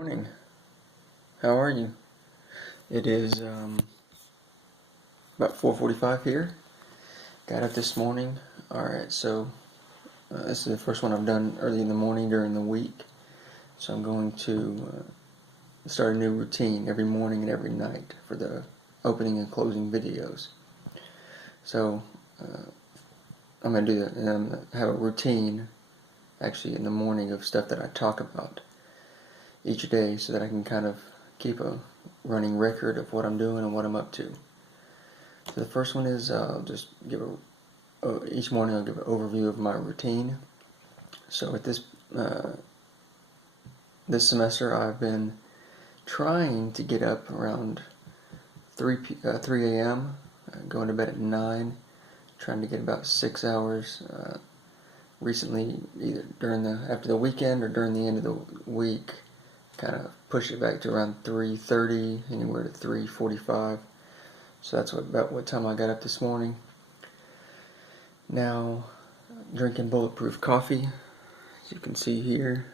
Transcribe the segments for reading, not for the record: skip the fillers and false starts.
Morning. How are you? It is about 4:45 here. Got up this morning. Alright, so this is the first one I've done early in the morning during the week. So I'm going to start a new routine every morning and every night for the opening and closing videos. So I'm going to do that, and I'm going to have a routine actually in the morning of stuff that I talk about each day so that I can kind of keep a running record of what I'm doing and what I'm up to. So the first one is I'll just give each morning I'll give an overview of my routine. So at this semester I've been trying to get up around 3 a.m., going to bed at 9, trying to get about 6 hours. Recently, either after the weekend or during the end of the week, kind of push it back to around 3:30, anywhere to 3:45. So that's about what time I got up this morning. Now, drinking bulletproof coffee, as you can see here.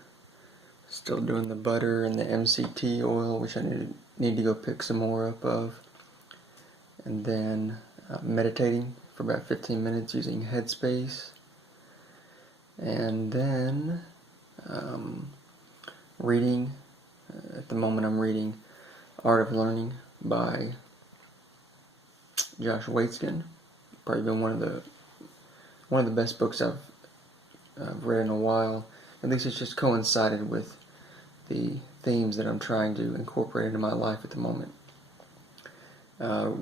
Still doing the butter and the MCT oil, which I need to go pick some more up of. And then meditating for about 15 minutes using Headspace. And then reading. At the moment I'm reading Art of Learning by Josh Waitzkin. Probably been one of the best books I've read in a while. At least it's just coincided with the themes that I'm trying to incorporate into my life at the moment. I'll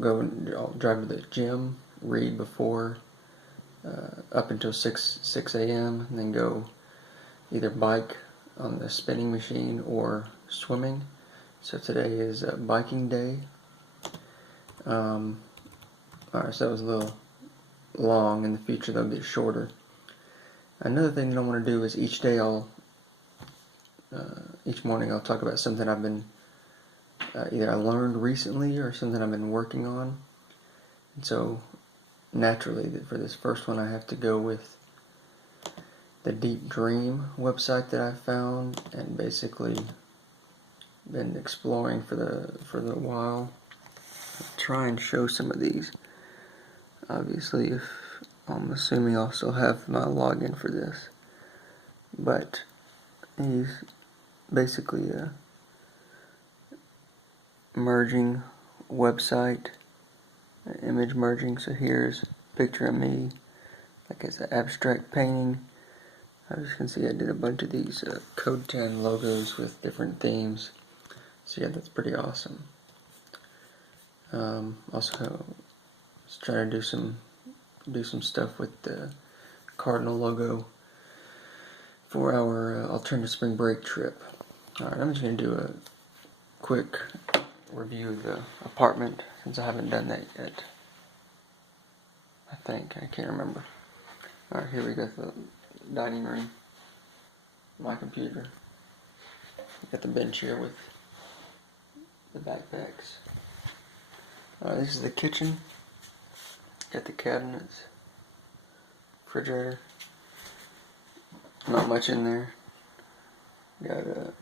drive to the gym, read before up until 6 a.m. and then go either bike on the spinning machine or swimming. So today is biking day. Alright, so that was a little long. In the future they'll get shorter. Another thing that I want to do is each morning I'll talk about something I've been either I learned recently or something I've been working on. And so naturally for this first one I have to go with the Deep Dream website that I found and basically been exploring for the while. I'll try and show some of these. Obviously, if I'm assuming I'll still have my login for this, but he's basically a merging website, image merging. So here's a picture of me, like it's an abstract painting. As you can see, I did a bunch of these Code 10 logos with different themes. So yeah, that's pretty awesome. Also, just trying to do some stuff with the Cardinal logo for our alternative spring break trip. Alright, I'm just going to do a quick review of the apartment since I haven't done that yet. I can't remember. Alright, here we got the dining room, my computer. Got the bench here with the backpacks. This is the kitchen. Got the cabinets, refrigerator. Not much in there. Got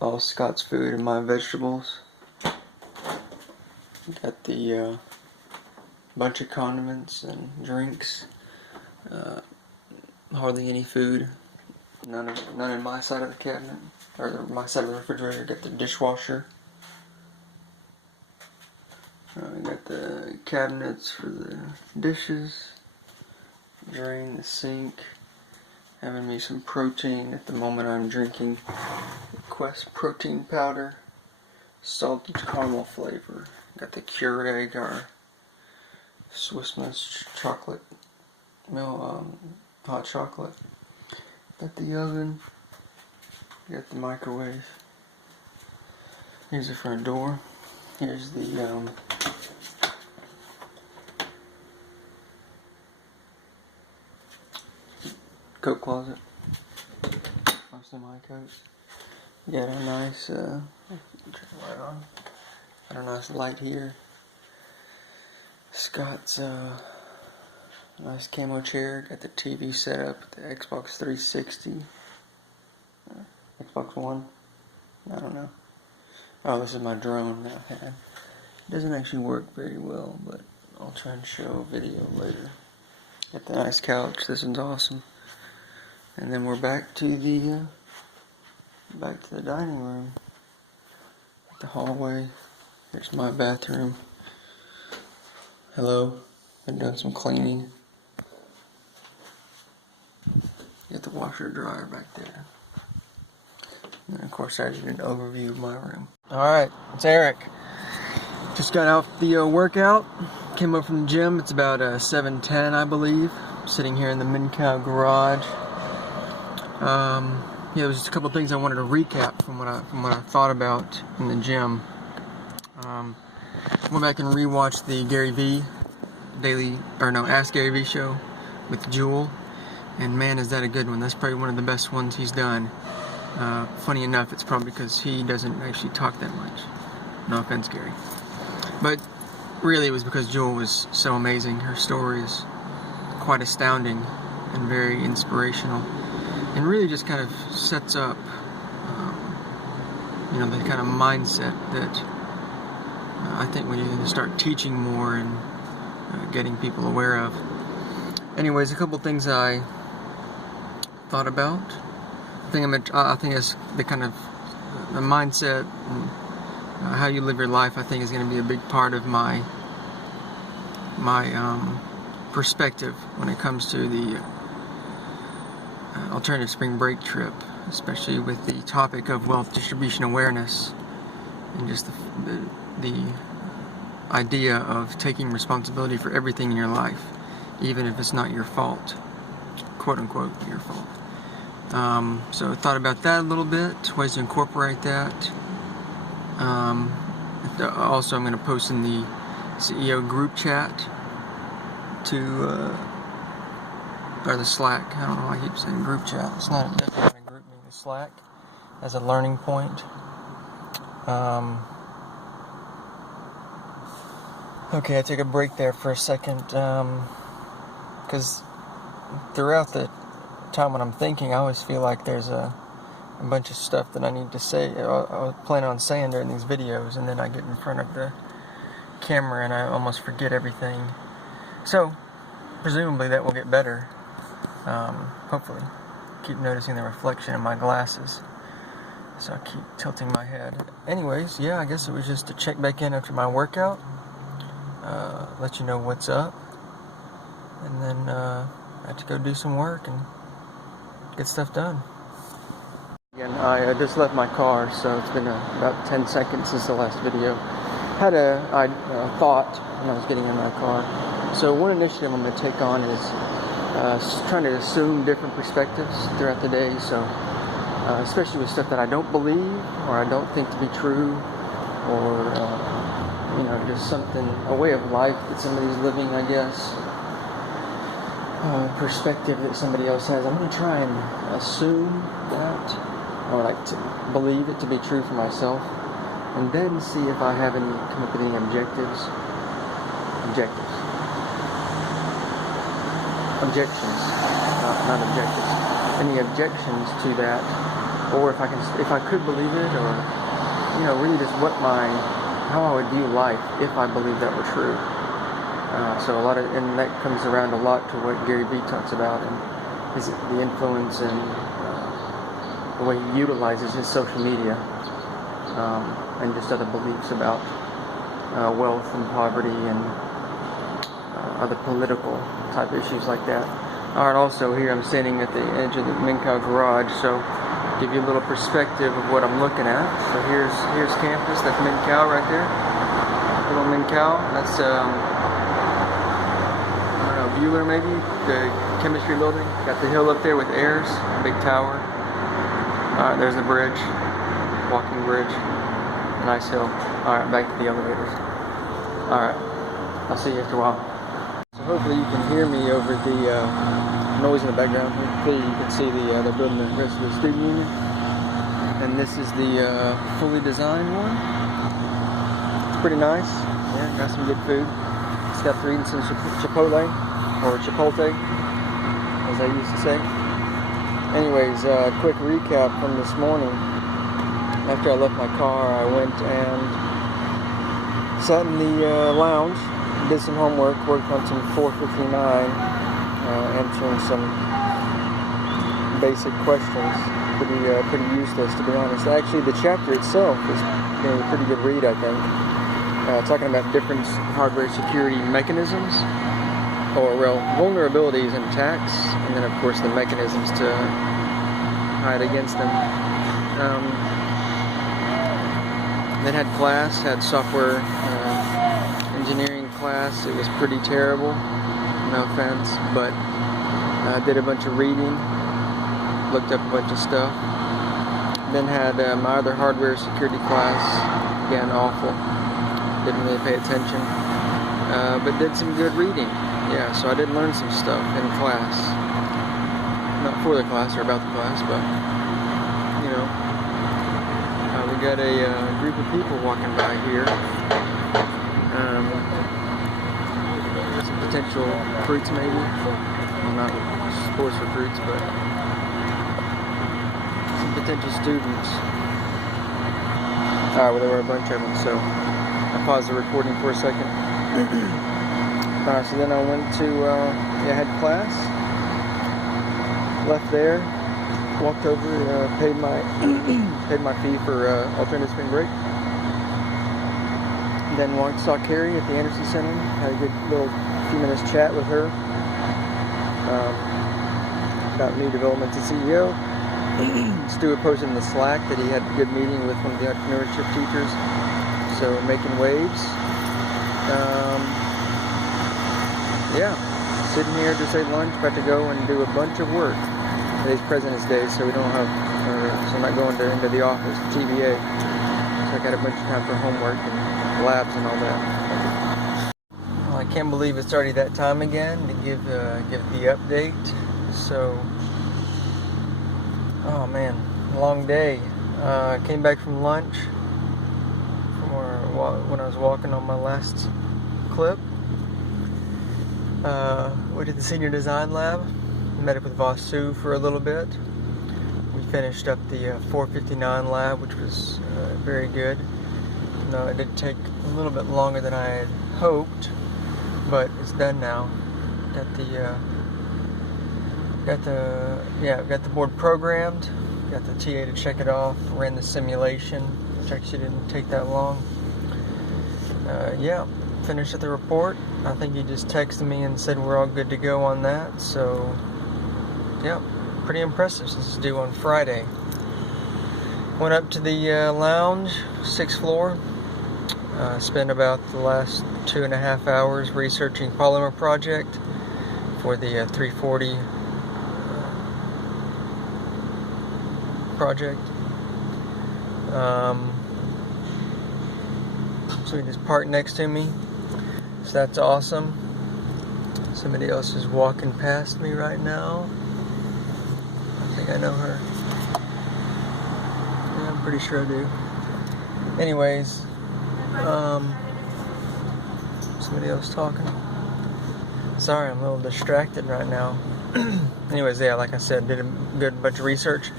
all Scott's food and my vegetables. Got the bunch of condiments and drinks. Hardly any food. None in my side of the cabinet or my side of the refrigerator. Got the dishwasher. Got the cabinets for the dishes. Drain the sink. Having me some protein. At the moment I'm drinking Quest protein powder, salted caramel flavor. Got the Keurig, our Swiss Miss chocolate, hot chocolate. Got the oven. Got the microwave. Here's the front door. Here's the coat closet. Most of my coats. Got a nice turn the light on. Got a nice light here. Scott's nice camo chair. Got the TV set up, the Xbox 360, Xbox One. I don't know. Oh, this is my drone that I had. It doesn't actually work very well, but I'll try and show a video later. Got the nice couch. This one's awesome. And then we're back to the dining room. The hallway. There's my bathroom. Hello. Been doing some cleaning. Got the washer dryer back there. And of course I did an overview of my room. Alright, it's Eric. Just got out the workout. Came up from the gym. It's about 7:10, I believe. I'm sitting here in the Mincow garage. Yeah, there was just a couple things I wanted to recap from what I thought about in the gym. Went back and rewatched the Gary V Ask Gary V show with Jewel, and man, is that a good one. That's probably one of the best ones he's done. Funny enough, it's probably because he doesn't actually talk that much. No offense, Gary. But really it was because Jewel was so amazing. Her story is quite astounding and very inspirational, and really just kind of sets up the kind of mindset that I think we need to start teaching more and getting people aware of. Anyways, a couple things I thought about. I think it's the kind of the mindset and how you live your life. I think is going to be a big part of my perspective when it comes to the alternative spring break trip, especially with the topic of wealth distribution awareness and just the idea of taking responsibility for everything in your life, even if it's not your fault, quote unquote your fault. So I thought about that a little bit, ways to incorporate that. Also, I'm going to post in the CEO group chat or the Slack. I don't know why I keep saying group chat. It's not definitely not a group meeting. The Slack as a learning point. Okay, I take a break there for a second, because throughout the time when I'm thinking, I always feel like there's a bunch of stuff that I need to say. I plan on saying during these videos, and then I get in front of the camera and I almost forget everything. So, presumably that will get better. Hopefully. Keep noticing the reflection in my glasses, so I keep tilting my head. Anyways, yeah, I guess it was just to check back in after my workout, let you know what's up, and then I have to go do some work and get stuff done. Again, I just left my car, so it's been about 10 seconds since the last video. Had a thought when I was getting in my car. So one initiative I'm going to take on is trying to assume different perspectives throughout the day. So especially with stuff that I don't believe or I don't think to be true, or just something, a way of life that somebody's living, I guess. Perspective that somebody else has. I'm going to try and assume that, or like to believe it to be true for myself, and then see if I have come up with any objections, not objectives, any objections to that, or if I could believe it, or really just how I would view life if I believed that were true. So and that comes around a lot to what Gary Vee talks about, and is the influence and the way he utilizes his social media, and just other beliefs about wealth and poverty and other political type issues like that. Alright, also here I'm standing at the edge of the Mincow garage, so give you a little perspective of what I'm looking at. So here's campus. That's Mincow right there. Little Mincow. That's Bueller maybe, the chemistry building. Got the hill up there with Ayers, big tower. Alright, there's the bridge, walking bridge, a nice hill. Alright, back to the elevators. Alright, I'll see you after a while. So hopefully you can hear me over the noise in the background. Hopefully you can see they're building the rest of the student union. And this is the fully designed one. It's pretty nice. Yeah, got some good food. It's got to eat some Chipotle, or Chipotle, as I used to say. Anyways, quick recap from this morning. after I left my car, I went and sat in the lounge, did some homework, worked on some 459, answering some basic questions. Pretty useless, to be honest. Actually, the chapter itself is a pretty good read, I think. Talking about different hardware security mechanisms, or vulnerabilities and attacks, and then of course the mechanisms to hide against them. Then had class, had software engineering class. It was pretty terrible, no offense, but I did a bunch of reading, looked up a bunch of stuff. Then had my other hardware security class, again awful, didn't really pay attention, but did some good reading. Yeah, so I did learn some stuff in class, not for the class or about the class, but you know, we got a group of people walking by here. Some potential recruits, maybe. Well, not sports recruits, but some potential students. Alright, well, there were a bunch of them, so I paused the recording for a second. So then I went to, had class, left there, walked over, paid my fee for alternative spring break. Then saw Carrie at the Anderson Center, had a good little few minutes chat with her about new developments at CEO. Stuart posted in the Slack that he had a good meeting with one of the entrepreneurship teachers, so making waves. Sitting here, just ate lunch, about to go and do a bunch of work. Today's President's Day, so we don't have, so I'm not going into the office, TBA. So I got a bunch of time for homework and labs and all that. Well, I can't believe it's already that time again to give the update. So, oh man, long day. I came back from lunch when I was walking on my last clip. Went to the Senior Design Lab, met up with Vasu for a little bit. We finished up the 459 lab, which was very good. No, it did take a little bit longer than I had hoped, but it's done now. Got the board programmed, got the TA to check it off, ran the simulation, which actually didn't take that long. Finished at the report. I think he just texted me and said we're all good to go on that, so yeah, pretty impressive since it's due on Friday. Went up to the lounge, 6th floor, spent about the last 2.5 hours researching Polymer Project for the 340 project. So he just parked next to me, so that's awesome. Somebody else is walking past me right now. I think I know her. Yeah, I'm pretty sure I do. Anyways, somebody else talking. Sorry, I'm a little distracted right now. Anyways, yeah, like I said, did a good bunch of research.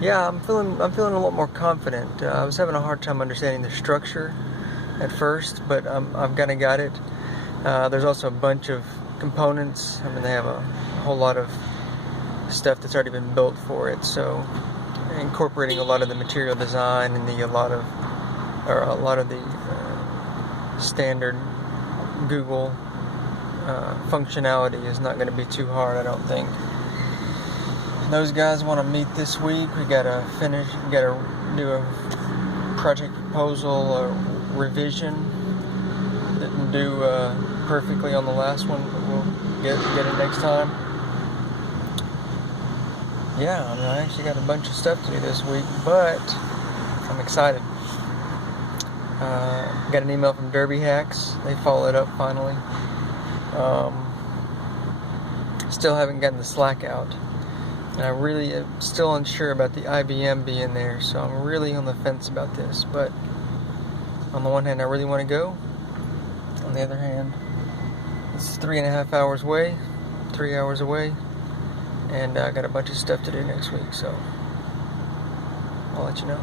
Yeah, I'm feeling a lot more confident. I was having a hard time understanding the structure at first, but I've kind of got it. There's also a bunch of components. I mean, they have a whole lot of stuff that's already been built for it, so incorporating a lot of the material design and a lot of the standard Google functionality is not going to be too hard, I don't think. Those guys want to meet this week. We gotta do a project proposal revision. Didn't do perfectly on the last one, but we'll get it next time. Yeah, I mean, I actually got a bunch of stuff to do this week, but I'm excited. Got an email from Derby Hacks. They followed up finally. Still haven't gotten the Slack out. And I really am still unsure about the IBM being there, so I'm really on the fence about this. But on the one hand, I really want to go. On the other hand, it's 3.5 hours away, 3 hours away, and I got a bunch of stuff to do next week, so I'll let you know.